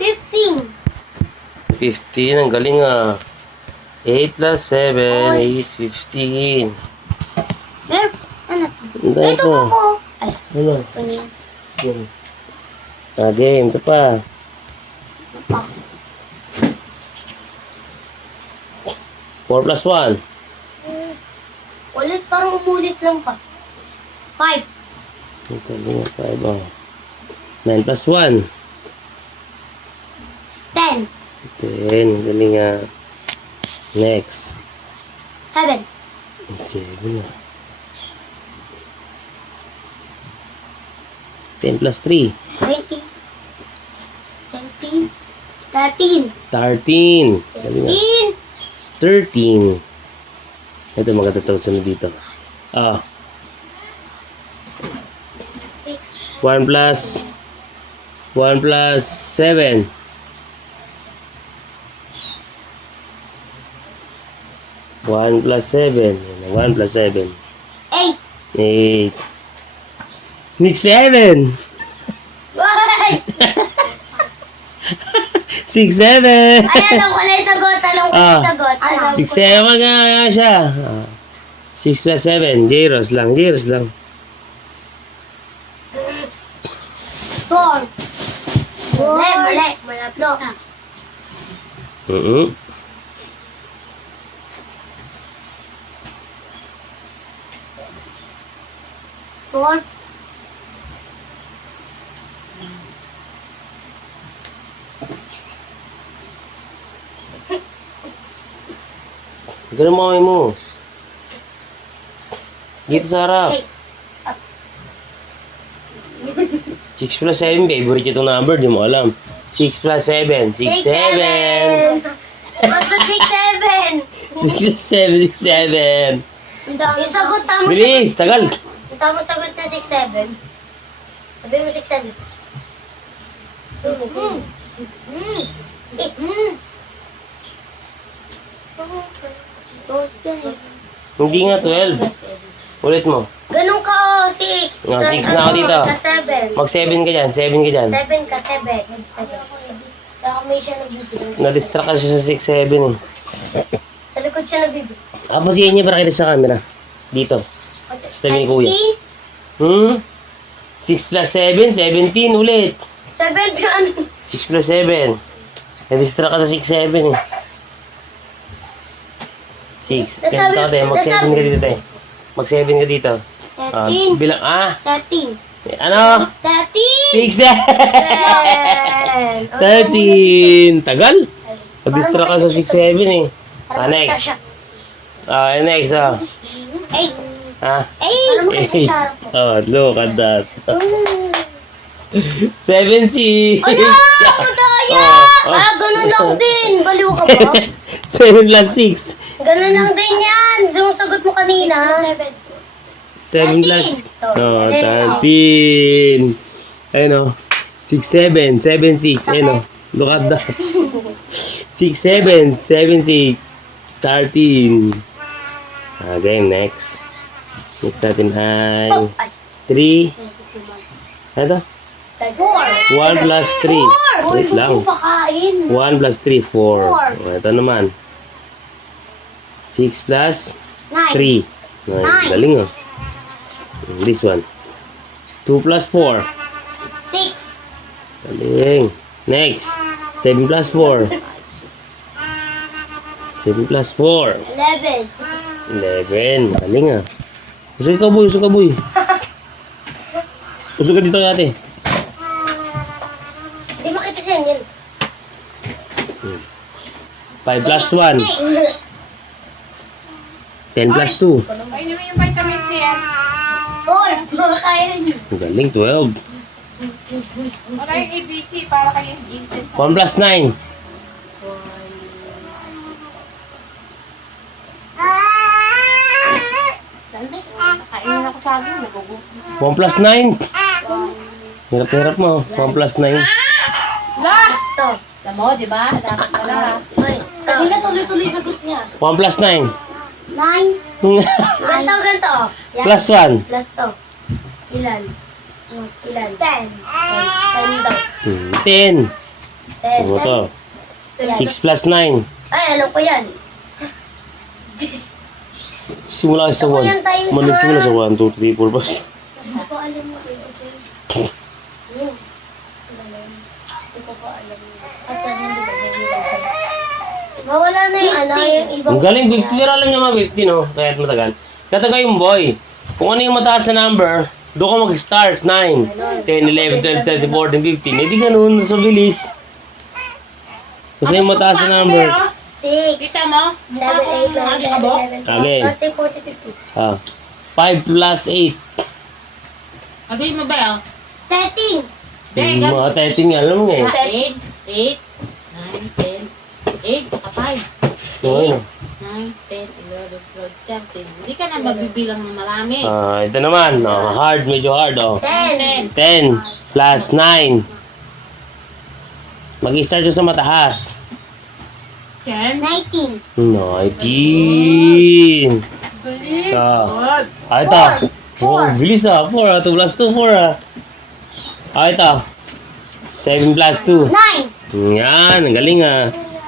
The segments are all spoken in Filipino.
15. 15, ang galing ah. 8 plus 7 is 15. Mer, ano? Ano Ito ito? pa po. Ay, Ano? ano yan? Yan. Game. Ito pa. Ano pa? 4 plus 1. Ulit, parang umulit lang pa. 5. Ang galing ah. 5 oh. 9 plus 1. 10. 10. Ang galing ah. Next. 7. 7 ah. 10 plus 3. 20. 13. 13. 13. Galing ah. 13. 13. Ito maganda ito sunod dito. Ah. 6. 1 plus 7. 1 plus 7. 1 plus 7. 8. 8. 6, 7. Why? 6, 7. Ay, alam ko na yung sagot. Alam ko na yung sagot. Alam 6, 7 nga siya. 6 plus 7. Zeros lang. Zeros lang. 4. Mali. Malapit na. Mm-hmm. 4. Ganun mo, mo. Dito sa harap. 6 plus 7, favorite itong number, di mo alam. 6 plus 7, 6, 7. What's the 6, 7? 6 plus 7, 6, 7. Yung sagot tama. Bilis, tagal. Yung tama sagot na 6, 7. Sabi mo 6, 7. Hindi nga 12. Ulit mo. Ganun ka o, 6. Ah, 6 na ako dito. Ka 7. Mag 7 ka dyan, 7 ka dyan. 7 ka, 7. Sa may siya nagbibigay. Na-distract ka siya sa 6, 7 eh. Sa likod siya nagbibigay. Pasihin niya para kita sa camera. Dito. Sa tabi ni Kuya. 6 plus 7, 17 ulit. 17, ano? 6 plus 7. Na-distract ka sa 6, 7 eh. 6. Ganito ka tayo. Mag 7 ka dito tayo. Mag 7 ka dito. 13. Bilang, 13. Ano? 13. 6, 13. Tagal. Na-distract ka sa 6, 7 eh. Next. Next, 8. 8. Look at that. 7, 6. Ano? Madaya! Ganun lang din. Baliw ka ba? 7 plus 6. Ganun lang din yan. Yung sagot mo kanina. 7 plus. 13. Ayun o. 6, 7. 7, 6. Ayun o. Look at that. 6, 7. 7, 6. 13. Game next. Next natin ay 3. Ano? 4. 1 plus 3. Wait lang. 1 plus 3, 4. Ito naman. 6 plus 3. Galing oh. This one. 2 plus 4. 6. Galing. Next. 7 plus 4. 7 plus 4. 11. 11. Galing ah. Usog ka boy, usog ka boy. Usog ka dito natin. Hindi makita siya yan. 5 plus 1. 10 plus 2. Ay, naman yung vitamin C yan. 4. Makakaya rin. Galing, 12. Wala yung ABC para kayong ginseng. 1 plus 9. Nakainin ako sa akin, nagugutom. 1 plus 9. Hirap-hirap mo. 1 plus 9. Last! To. Alam mo, di ba? Dapat pala. Wait. Kanina tuloy-tuloy sagot niya. 1 plus 9. 9. Ganto. Yan. Plus 1. Plus to. Ilan? Ilan? 10. 10 daw. 10. 10. Ano to? 6 plus 9. Ay, alam ko yan. Simula ka sa Ako yan, 1. times Simula sa 1, 2, 3, 4, 5. Hindi ko alam mo. Yun. Hindi ko pa alam. Asan hindi ba may wala na yung ano, yung ibang... Ang galing, 50. Pero alam niya mga 50, no? Kahit matagal. Kataga yung boy. Kung ano yung mataas na number, doon ka mag-start. 9, 10, 11, 12, 13, 14, 15. Hindi ganun. So, bilis. Kasi yung mataas na number. 6, Kita mo? 7, Mukha ko 8, 9, mga 10, abo. 11, Okay. 12, 13, 14, 15. 5 plus 8. Sabihin mo ba yun? 13. Be, Mga 13 nga, alam mo nga eh. 8, 9, 10, 8, saka 5. Yung ano. 9, 10, 11, 12, 13. Hindi ka na mabibilang ng marami. Ito naman. Hard, medyo hard. 10. 10 plus 9. Mag-start siya sa mataas. 10. 19. 19. Good. Ito. Four. Oh, bilis 4 2 plus 2, 4 ito. 7 plus 2. 9. Yan, ang galing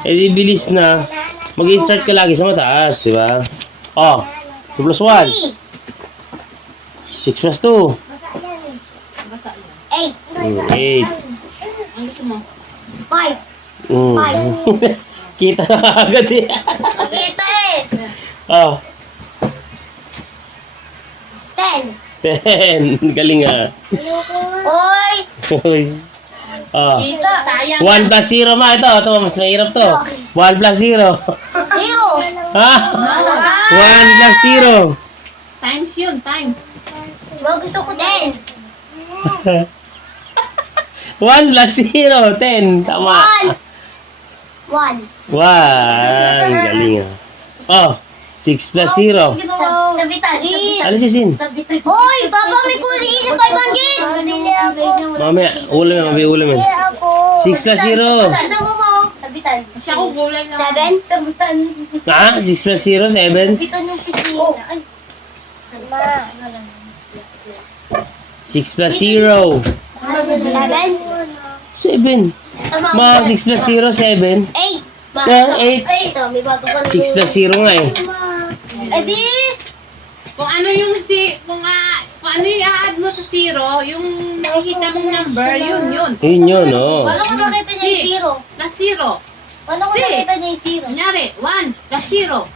di bilis na. Mag-start ka lagi sa mataas, di ba? 2 plus 1. 6 plus 2. Basa yan. 8. 8. Ang gusto mo? 5. Kita na agad eh. Nakita eh. 10. 10. Galing Oy. Uy. Sayang. 1 plus 0 ma. Ito, mas mahirap to. 1 plus 0. 0. Ha? 1 plus 0. Times yun, times. Gusto ko 10. 1 plus 0. 10. Tama. 1. 1. Galing 6 plus 0. Sabitan. Ano si Sin? Hoy, Papa, may kuling isa 500. Mamaya, ulam yan. Mamaya ulam yan. 6 plus 0. Sabitan. Siya ko gulay na. 7. Sabitan. Ha? 6 plus 0, 7. Sabitan yung piscina. Ay. 6 plus 0. 7. 7. Ma, 6 plus 0, 7. 8. Yeah, 8. Ito, may bago ka 6 plus 0 nga eh. Edi. Kung ano yung kung ano yung i-add mo sa 0, yung makikita mong number, yun. Yun yun, Paano ko nakita niya yung 0? Plus 0. Paano ko Six. nakita niya yung 0? Kunyari, 1 plus 0.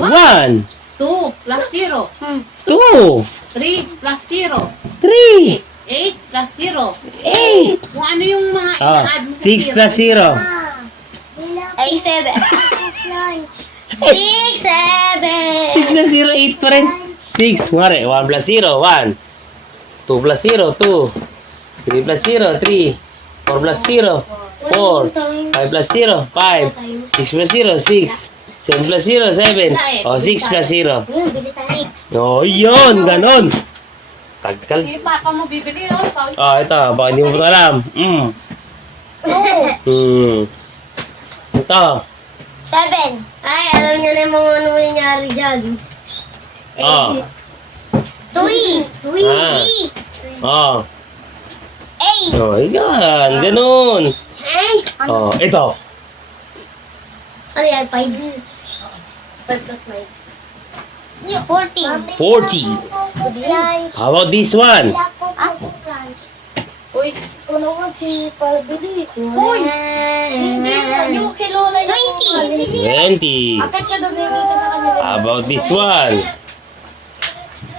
1, 2 plus 0. 2, 3 plus 0. 3, 8 plus 0. 8. Kung ano yung mga i-add mo sa 6 plus 0. Ay, 7. 6, 7. 6 plus 0, 8 pa rin. 6, ngari, 1 plus 0, 1. 2 plus 0, 2. 3 plus 0, 3. 4 plus 0, 4. 5 plus 0, 5. 6 plus 0, 6. 7 plus 0, 7. 6 plus 0. Yun, ganon. Tagal. Si Papa mo bibili, no? Ito, baka hindi mo ito alam. 2. Ito. 7. Ay, alam niya na yung mga ano nangyari dyan. 3. 3. 8. Yan, ganon. Ay! Ito. Ano yan? 5. 5 plus 9. 14. 40. How about this one? Uy, kuno ko si Parbili. Uy! Hindi, sabi mo kay Lola yung 20. Akit ka doon, may ka sa kanya. How about this one?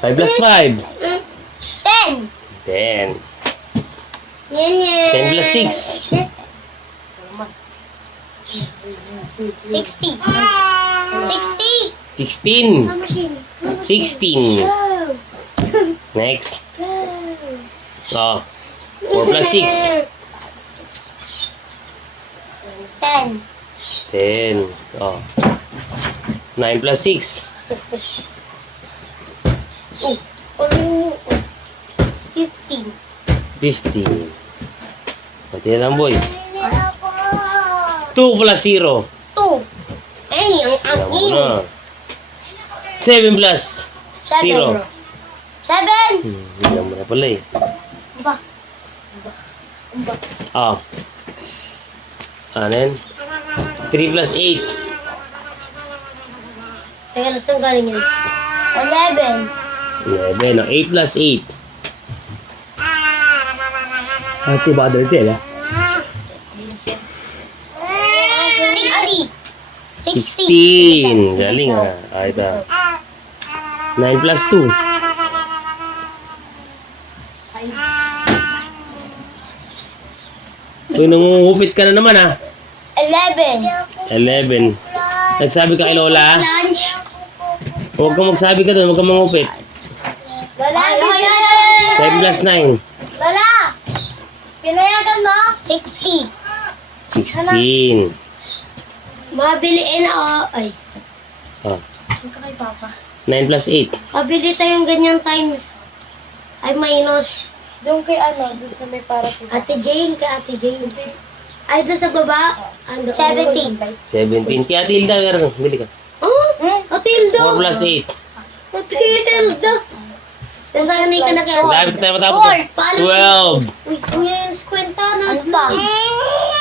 5 plus 5. 10. 10. Yan yan. 10 plus 6. 60. 60. 16. Machine. 16. Next. 4 plus 6. 10. 10. 9 plus 6. 15. 15. Pati lang boy. 2 plus 0. 2. Ay, ang Alam mo angin. na. 7 plus 0. 7. Alam mo na pala eh. Ba? Ano yan? 3 plus 8. Teka, saan galing yun? 11. 11. No? 8 plus 8. Ate, baka dirty, ah. 60. 16. Galing, ah. Ah, ito. 9 plus 2. Uy, nangungupit ka na naman, ah. 11. 11. Nagsabi ka kay Lola, ah. Lunch. Huwag kang magsabi ka doon, huwag kang mangupit. Lola, 7 plus 9. Lola! Pinayagan mo? 60. 16. Mabiliin ako. Ay. Oh. Ang ka kay Papa. 9 plus 8. Mabili tayong ganyan times. Ay, minus. Doon kay ano, doon sa may parating. Ate Jane, kay Ate Jane. Ay, doon sa baba. 17. 17. Kaya Ate Hilda, meron. Bili ka. Oh, Ate Hilda. 4 plus 8. Ate Hilda. Nasanay ka na kay Dami tayo matapos. 12. Uy, kuya yung kwenta na. Ano pa?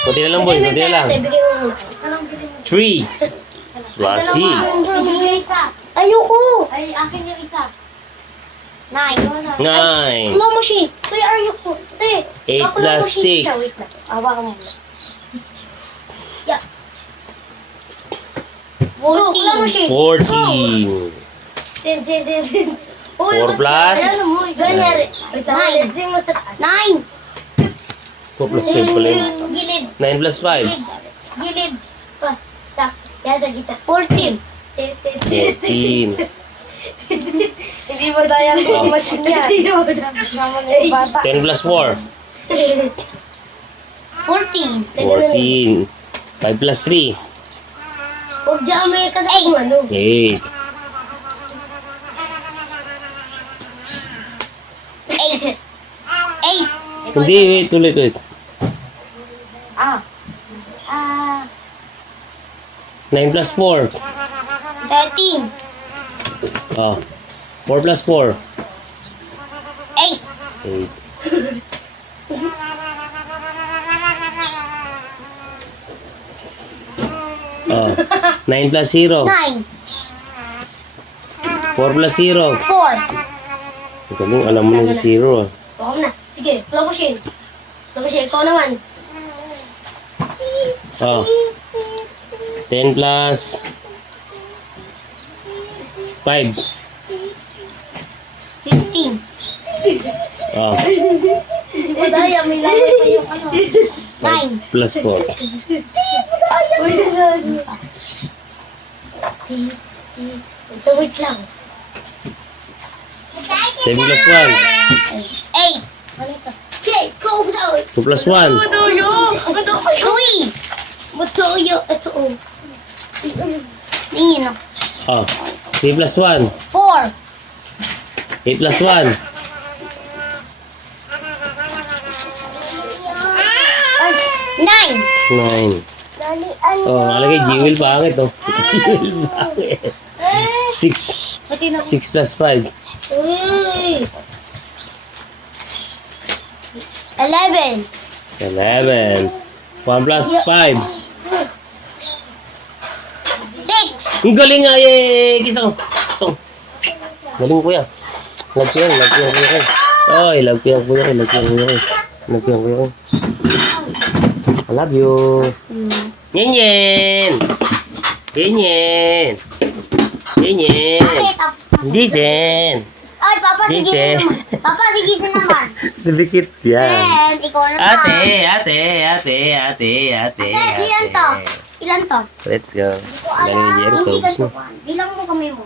Kunti na lang, boy. Kunti na lang. Bigay mo muna. Isa lang bigay mo. 3 plus 6. Bigay isa. Ayoko. Ay, akin yung isa. 9. 9. Claw machine. Kuya, are you po? Ate. 8 plus 6. Wait lang. Awa ka muna. Yeah. 14. Claw machine. 14. 10. 4 plus? Ganyari. Wait lang. 9. 4 plus 12 pala yun. Gilid. 9 plus 5. Gilid. Pa. Sa. Yan sa gitna. 14. 14. Hindi mo daya Oh. machine yan. Naman yung bata. 10 plus 4. 14. 14. 5 plus 3. Huwag dyan may kasama ano. 8. 8. 8. Hindi, wait, ulit. Ah. 9 plus 4. 13. Oh. 4 plus 4. 8. 8. Oh. 9 plus 0. 9. 4 plus 0. 4. Galing, alam mo na si 0. Baka na. Sige, claw machine. Claw machine, ikaw naman. Oh. 10 plus 5. 15. Oh. Madaya, may lamay pa yung ano. 9. Plus 4. Ito, wait lang. 7 plus 8. Ano isa? Okay, go down. 1. 2 plus 1. Uy! Matsuyo. Ito, oh. Tingin, no? Oh. 3 plus 1. 4. 8 plus 1. 9. 9. Oh, nakalagay Jewel pangit, oh. Jewel pangit. 6. 6 plus 5. Uy! 11. 11. 1 plus 5. 6. Ang galing nga, yay! Kisang. Kisang. Galing kuya. Lagpiang kuya ko. Oy, lagpiang kuya ko. Lagpiang kuya ko. I love you. Nyenyen. Nyenyen. Nyenyen. Hindi, Zen. Ay, Papa, si Jason. Jason naman. Papa, si Jason naman. Dibikit yan. Sen, ikaw naman. Ate. Sen, ilan to? Ilan to? Let's go. Ko Galing ni Jerry Hindi ka Sobs. tukuan. Bilang mo kamay mo.